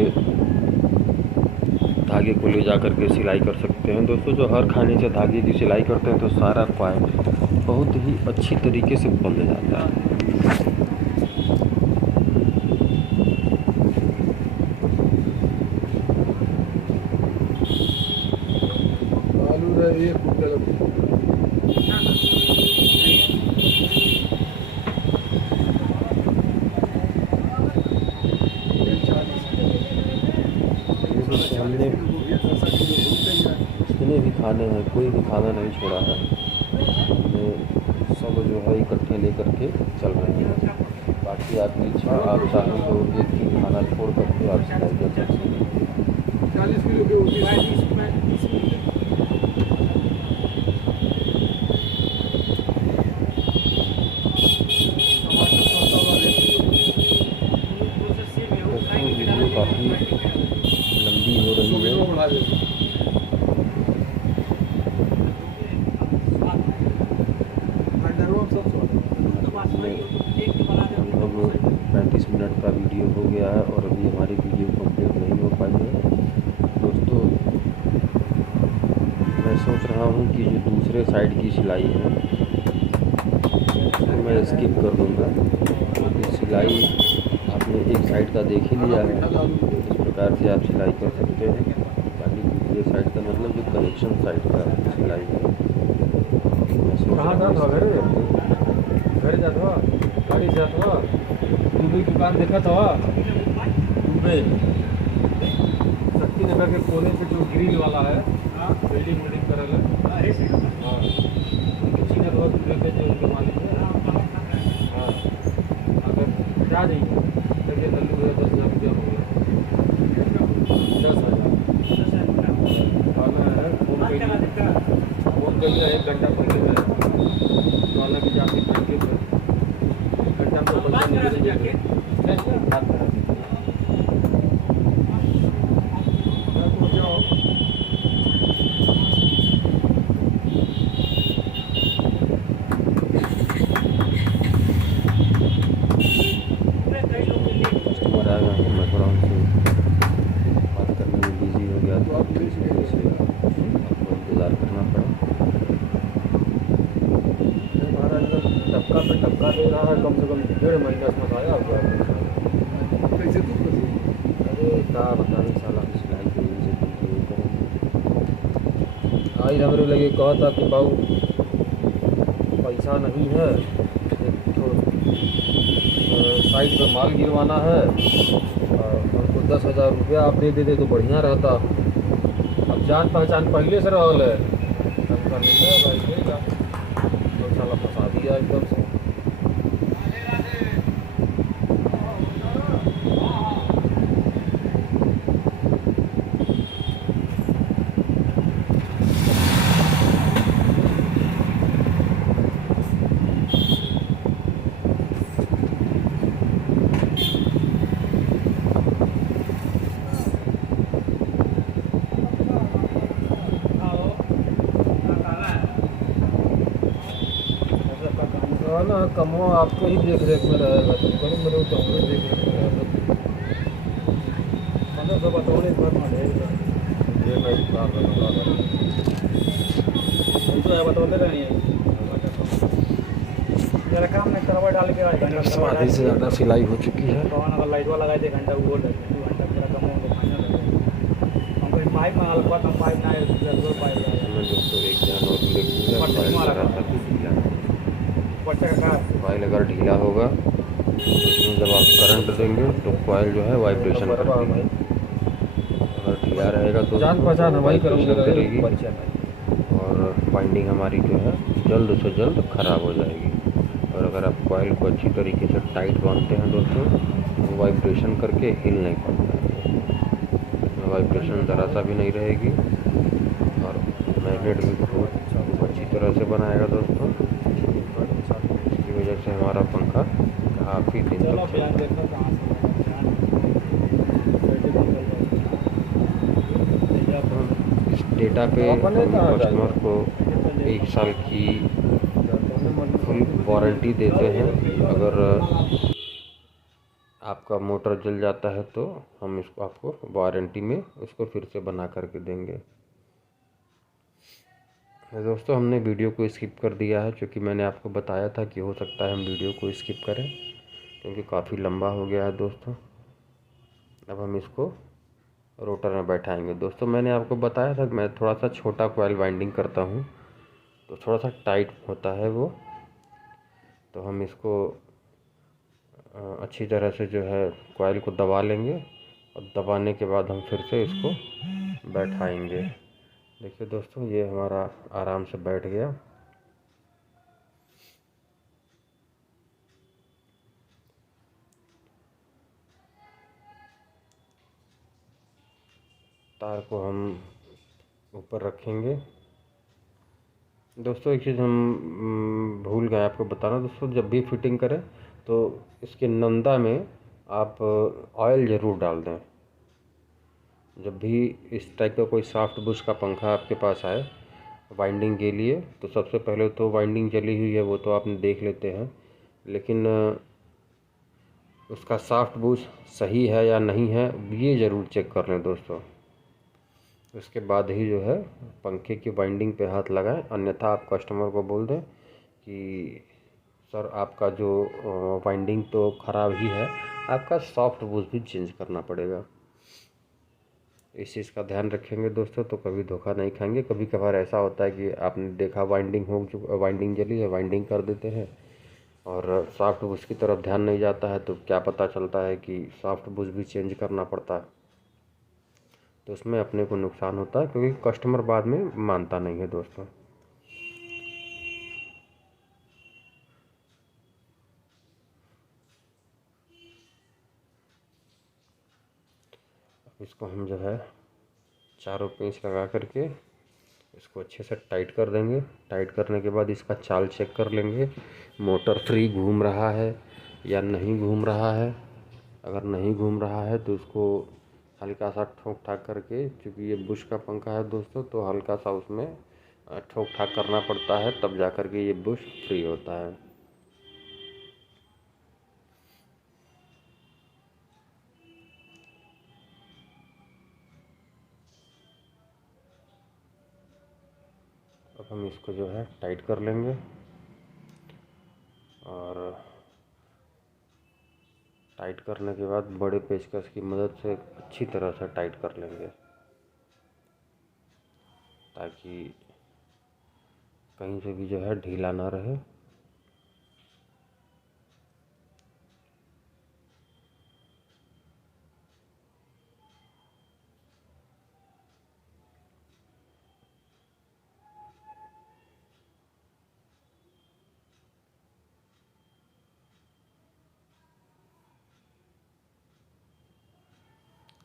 धागे को ले जा कर के सिलाई कर सकते हैं। दोस्तों जो हर खाने से धागे की सिलाई करते हैं तो सारा कॉइल बहुत ही अच्छी तरीके से बंध जाता है। हमने खाने हैं, कोई भी खाना नहीं छोड़ा है। हमने सब जो है इकट्ठे लेकर के चल रहे हैं। बाकी आपकी इच्छा, आप चाहें तो एक ही खाना छोड़ करके आप सिलाई कर सकते हैं। 40 किलो के होती है। दोस्तों वीडियो काफ़ी लंबी हो रही है। लगभग 35 मिनट का वीडियो हो गया है और अभी हमारी वीडियो कंप्लीट नहीं हो पाई है। दोस्तों मैं सोच रहा हूँ कि जो दूसरे साइड की सिलाई है तो मैं स्किप कर दूँगा, क्योंकि सिलाई आपने एक साइड का देख ही लिया है। इस प्रकार से आप सिलाई कर सकते हैं। बाकी दूसरे साइड का मतलब जो कनेक्शन साइड का सिलाई है, मैं सोच कहाँ रहा था हूँ घर जाता गाड़ी से जाता दुबई की दुकान देखा था दुबई शक्ति नगर के कोने पे जो ग्रिल वाला है बिल्डिंग विल्डिंग करल है। हाँ उनकी चीना बहुत लेके जो उनके मालिक है। हाँ अगर जा रही है देखिए नल्लू है 10,000 रुपया हो गया। 10,000 खाना है फोन कर लिया 1 घंटा पहले में वाला भी जाके करके घंटा में पैसा नहीं देंगे। कस्टमर आ गए हैं। मैं थोड़ा उनसे बात करने में बिजी हो गया था, तो इस वजह से आपको इंतज़ार करना पड़ा। हमारा टपका पे टपका दे रहा है, कम से कम 1.5 महीना से मसाया हुआ है। कैसे तू अरे क्या बताइए साला सिलाई को इनसे कंटिन्यू करेंगे। आज हमरे लगे कहा था कि बाबू पैसा नहीं है, एक तो साइड पे माल गिरवाना है और हमको 10,000 रुपया आप दे देते तो बढ़िया रहता। अब जान पहचान पहले से रहल है, हमका नहीं है भाई देगा तो साला फंसा दिया एकदम से। ना कमवा आपके ही देख रेख में रहेगा, तुम करो मेरे तो हमरे देख रेख में रहेगा। 1500 बतौले घर में रहेगा ये नहीं बात तो है बतौले रहे जरा काम में करवा डाल के आधे से ज़्यादा सिलाई हो चुकी है। पवन अगर लाइट वाला दे घंटा वो 2 घंटा मेरा कम हो तो फाइनल है। हमको पाइप में हल्का कम पाइप ना है, दूसरा पाइप है। मैं दोस्तों एक जान और देखूँगा कॉइल अगर ढीला होगा तो इसमें जब आप करंट देंगे तो कॉइल जो है वाइब्रेशन करेगी। अगर ढीला रहेगा तो जान पहचान हमारी वाइब्रेशन करेगी और वाइंडिंग हमारी जो है जल्द से जल्द ख़राब हो जाएगी। और अगर आप कॉइल को अच्छी तरीके से टाइट बांधते हैं दोस्तों तो वाइब्रेशन करके हिल नहीं पाता है। इसमें वाइब्रेशन ज़रा सा भी नहीं रहेगी और मैग्नेट भी बहुत अच्छी तरह से बनाएगा दोस्तों। इसकी वजह से हमारा पंखा काफ़ी दिन तक चलेगा। इस डेटा पे हम कस्टमर को 1 साल की फुल वारंटी देते हैं। अगर आपका मोटर जल जाता है तो हम इसको आपको वारंटी में उसको फिर से बना करके देंगे। दोस्तों हमने वीडियो को स्किप कर दिया है, क्योंकि मैंने आपको बताया था कि हो सकता है हम वीडियो को स्किप करें, क्योंकि काफ़ी लंबा हो गया है दोस्तों। अब हम इसको रोटर में बैठाएंगे। दोस्तों मैंने आपको बताया था कि मैं थोड़ा सा छोटा कॉइल वाइंडिंग करता हूँ तो थोड़ा सा टाइट होता है वो, तो हम इसको अच्छी तरह से जो है कॉइल को दबा लेंगे और दबाने के बाद हम फिर से इसको बैठाएंगे। देखिए दोस्तों, ये हमारा आराम से बैठ गया। तार को हम ऊपर रखेंगे। दोस्तों एक चीज़ हम भूल गए आपको बताना। दोस्तों जब भी फिटिंग करें तो इसके नंदा में आप ऑयल ज़रूर डाल दें। जब भी इस टाइप का कोई सॉफ्ट बुश का पंखा आपके पास आए वाइंडिंग के लिए, तो सबसे पहले तो वाइंडिंग जली हुई है वो तो आपने देख लेते हैं, लेकिन उसका सॉफ्ट बुश सही है या नहीं है ये ज़रूर चेक कर लें दोस्तों। उसके बाद ही जो है पंखे की वाइंडिंग पे हाथ लगाएं, अन्यथा आप कस्टमर को बोल दें कि सर आपका जो वाइंडिंग तो ख़राब ही है, आपका सॉफ्ट बुश भी चेंज करना पड़ेगा। इस चीज़ का ध्यान रखेंगे दोस्तों तो कभी धोखा नहीं खाएंगे। कभी कभार ऐसा होता है कि आपने देखा वाइंडिंग जली है, वाइंडिंग कर देते हैं और सॉफ्ट बुश की तरफ ध्यान नहीं जाता है, तो क्या पता चलता है कि सॉफ्ट बुश भी चेंज करना पड़ता है। तो उसमें अपने को नुकसान होता है, क्योंकि कस्टमर बाद में मानता नहीं है दोस्तों। इसको हम जो है चारों पेंच लगा करके इसको अच्छे से टाइट कर देंगे। टाइट करने के बाद इसका चाल चेक कर लेंगे, मोटर फ्री घूम रहा है या नहीं घूम रहा है। अगर नहीं घूम रहा है तो उसको हल्का सा ठोक ठाक करके, क्योंकि ये बुश का पंखा है दोस्तों, तो हल्का सा उसमें ठोक ठाक करना पड़ता है, तब जा कर के ये बुश फ्री होता है। अब हम इसको जो है टाइट कर लेंगे और टाइट करने के बाद बड़े पेचकस की मदद से अच्छी तरह से टाइट कर लेंगे, ताकि कहीं से भी जो है ढीला ना रहे।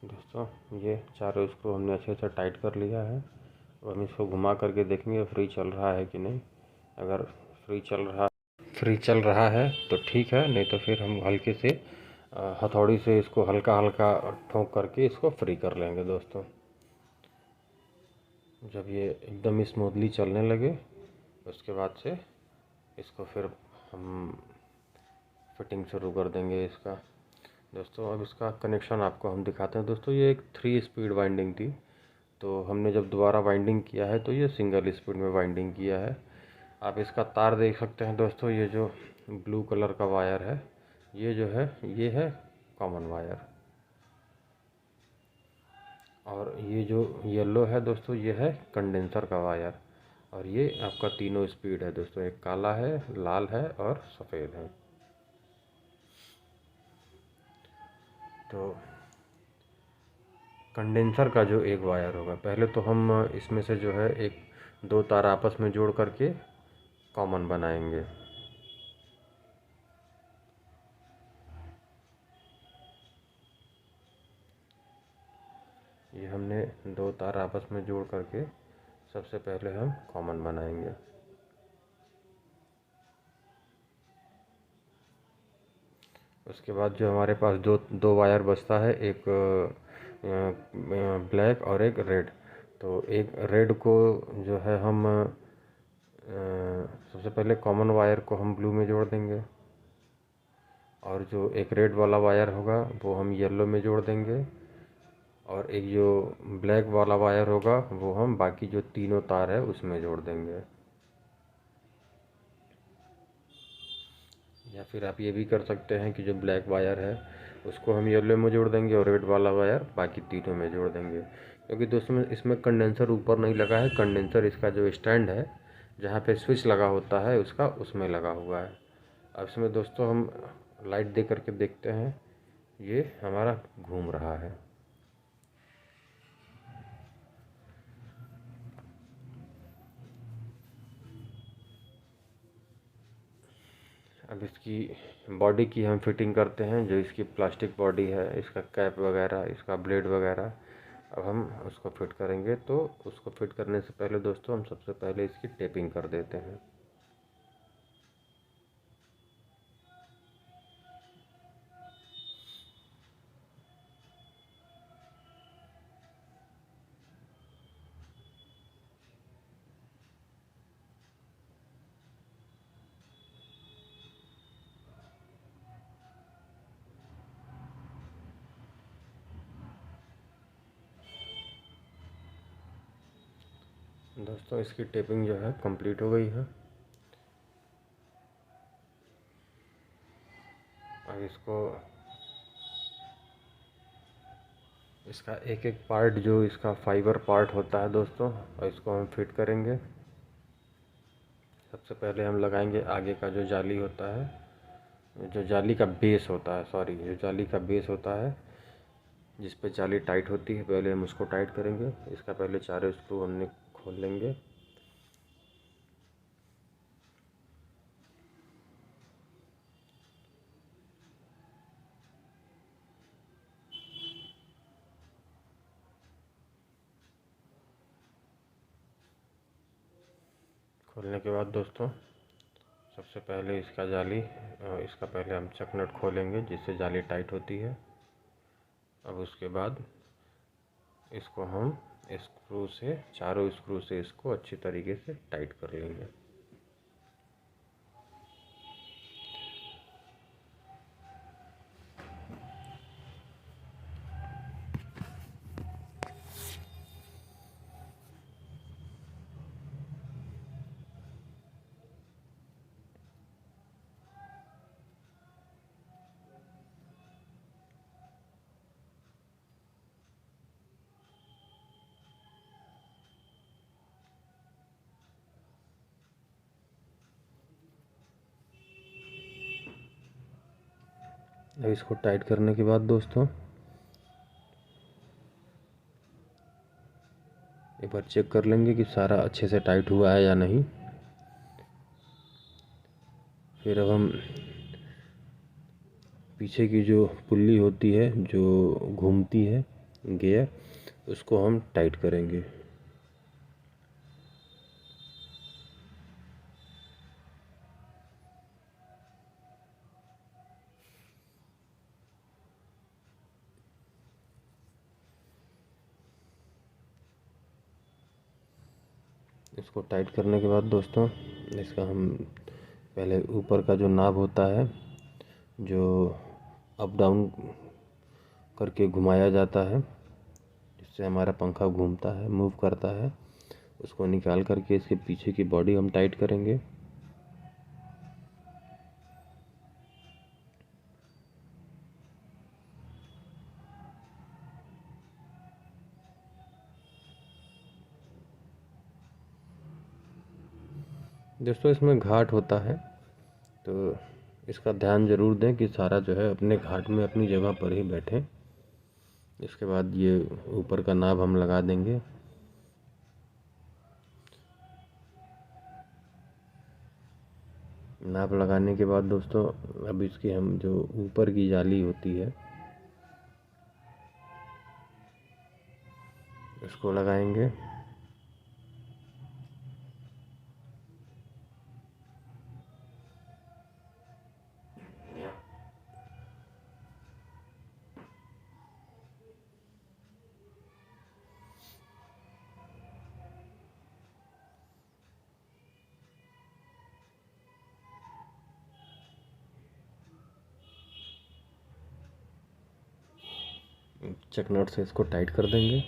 दोस्तों ये चारों स्क्रू हमने अच्छे से टाइट कर लिया है। अब हम इसको घुमा करके देखेंगे फ्री चल रहा है कि नहीं। अगर फ्री चल रहा है तो ठीक है, नहीं तो फिर हम हल्के से हथौड़ी से इसको हल्का हल्का ठोक करके इसको फ्री कर लेंगे दोस्तों। जब ये एकदम स्मूथली चलने लगे उसके बाद से इसको फिर हम फिटिंग शुरू कर देंगे इसका। दोस्तों अब इसका कनेक्शन आपको हम दिखाते हैं। दोस्तों ये एक 3 स्पीड वाइंडिंग थी, तो हमने जब दोबारा वाइंडिंग किया है तो ये सिंगल स्पीड में वाइंडिंग किया है। आप इसका तार देख सकते हैं दोस्तों, ये जो ब्लू कलर का वायर है ये जो है ये है कॉमन वायर, और ये जो येलो है दोस्तों ये है कंडेंसर का वायर। और ये आपका तीनों स्पीड है दोस्तों, एक काला है, लाल है और सफ़ेद है। तो कंडेंसर का जो एक वायर होगा, पहले तो हम इसमें से जो है एक दो तार आपस में जोड़ करके कॉमन बनाएंगे। ये हमने दो तार आपस में जोड़ करके सबसे पहले हम कॉमन बनाएंगे। उसके बाद जो हमारे पास दो वायर बचता है, एक ब्लैक और एक रेड। तो एक रेड को जो है हम सबसे पहले कॉमन वायर को हम ब्लू में जोड़ देंगे, और जो एक रेड वाला वायर होगा वो हम येलो में जोड़ देंगे, और एक जो ब्लैक वाला वायर होगा वो हम बाकी जो तीनों तार है उसमें जोड़ देंगे। या फिर आप ये भी कर सकते हैं कि जो ब्लैक वायर है उसको हम येलो में जोड़ देंगे और रेड वाला वायर बाकी तीनों में जोड़ देंगे। क्योंकि दोस्तों इसमें कंडेंसर ऊपर नहीं लगा है, कंडेंसर इसका जो स्टैंड है जहाँ पे स्विच लगा होता है उसका, उसमें लगा हुआ है। अब इसमें दोस्तों हम लाइट दे करके देखते हैं, ये हमारा घूम रहा है। अब इसकी बॉडी की हम फिटिंग करते हैं। जो इसकी प्लास्टिक बॉडी है, इसका कैप वगैरह, इसका ब्लेड वगैरह, अब हम उसको फिट करेंगे। तो उसको फिट करने से पहले दोस्तों हम सबसे पहले इसकी टेपिंग कर देते हैं। दोस्तों इसकी टेपिंग जो है कंप्लीट हो गई है। अब इसका एक एक पार्ट, जो इसका फाइबर पार्ट होता है दोस्तों, और इसको हम फिट करेंगे। सबसे पहले हम लगाएंगे आगे का जो जाली होता है, जो जाली का बेस होता है, जो जाली का बेस होता है, जिस पे जाली टाइट होती है, पहले हम उसको टाइट करेंगे। इसका पहले चारों स्क्रू हमने खोल लेंगे। खोलने के बाद दोस्तों सबसे पहले इसका पहले हम चक नट खोलेंगे, जिससे जाली टाइट होती है। अब उसके बाद इसको हम चारों स्क्रू से इसको अच्छी तरीके से टाइट कर लेंगे। अब इसको टाइट करने के बाद दोस्तों एक बार चेक कर लेंगे कि सारा अच्छे से टाइट हुआ है या नहीं। फिर अब हम पीछे की जो पुल्ली होती है, जो घूमती है गियर, उसको हम टाइट करेंगे। इसको टाइट करने के बाद दोस्तों इसका हम पहले ऊपर का जो नाब होता है, जो अप डाउन करके घुमाया जाता है, जिससे हमारा पंखा घूमता है, मूव करता है, उसको निकाल करके इसके पीछे की बॉडी हम टाइट करेंगे। दोस्तों इसमें घाट होता है, तो इसका ध्यान ज़रूर दें कि सारा जो है अपने घाट में अपनी जगह पर ही बैठे। इसके बाद ये ऊपर का नाब हम लगा देंगे। नाप लगाने के बाद दोस्तों अब इसकी हम जो ऊपर की जाली होती है इसको लगाएंगे। चक नट से इसको टाइट कर देंगे।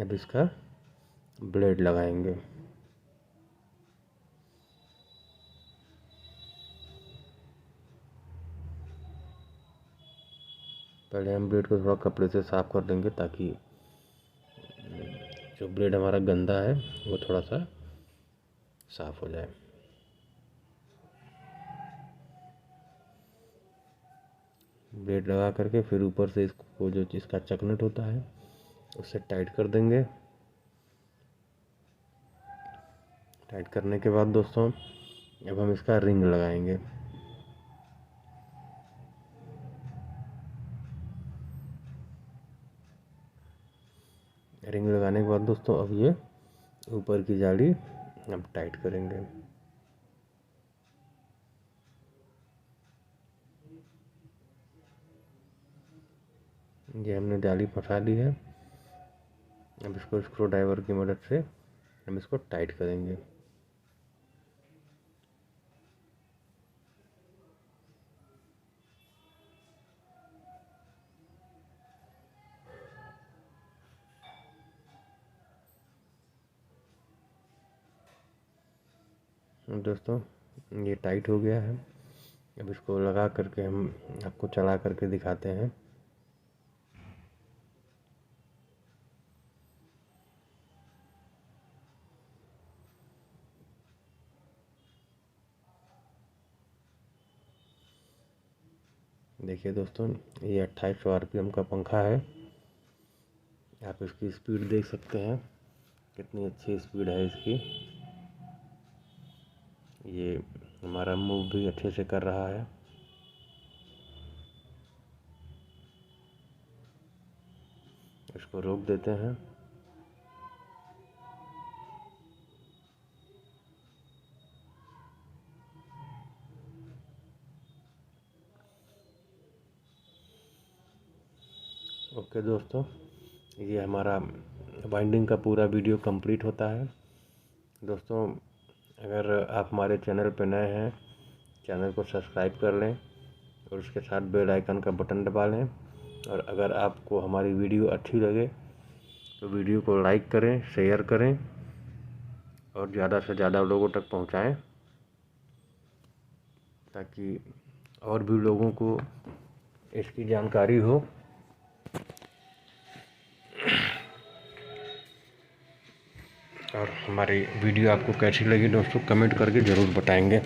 अब इसका ब्लेड लगाएंगे। पहले हम ब्लेड को थोड़ा कपड़े से साफ कर देंगे, ताकि जो ब्लेड हमारा गंदा है वो थोड़ा सा साफ हो जाए। ब्लेड लगा करके फिर ऊपर से इसको जो इसका चकनट होता है उससे टाइट कर देंगे। टाइट करने के बाद दोस्तों अब हम इसका रिंग लगाएंगे। रिंग लगाने के बाद दोस्तों अब ये ऊपर की जाली हम टाइट करेंगे। ये हमने जाली फंसा ली है। अब इसको स्क्रू ड्राइवर की मदद से हम इसको टाइट करेंगे। दोस्तों ये टाइट हो गया है। अब इसको लगा करके हम आपको चला करके दिखाते हैं। देखिए दोस्तों ये 2800 RPM का पंखा है। आप इसकी स्पीड देख सकते हैं, कितनी अच्छी स्पीड है इसकी। ये हमारा मूव भी अच्छे से कर रहा है। इसको रोक देते हैं। ओके दोस्तों, ये हमारा वाइंडिंग का पूरा वीडियो कंप्लीट होता है। दोस्तों अगर आप हमारे चैनल पर नए हैं, चैनल को सब्सक्राइब कर लें और उसके साथ बेल आइकन का बटन दबा लें। और अगर आपको हमारी वीडियो अच्छी लगे तो वीडियो को लाइक करें, शेयर करें और ज़्यादा से ज़्यादा लोगों तक पहुंचाएं, ताकि और भी लोगों को इसकी जानकारी हो। और हमारी वीडियो आपको कैसी लगी दोस्तों कमेंट करके ज़रूर बताएंगे।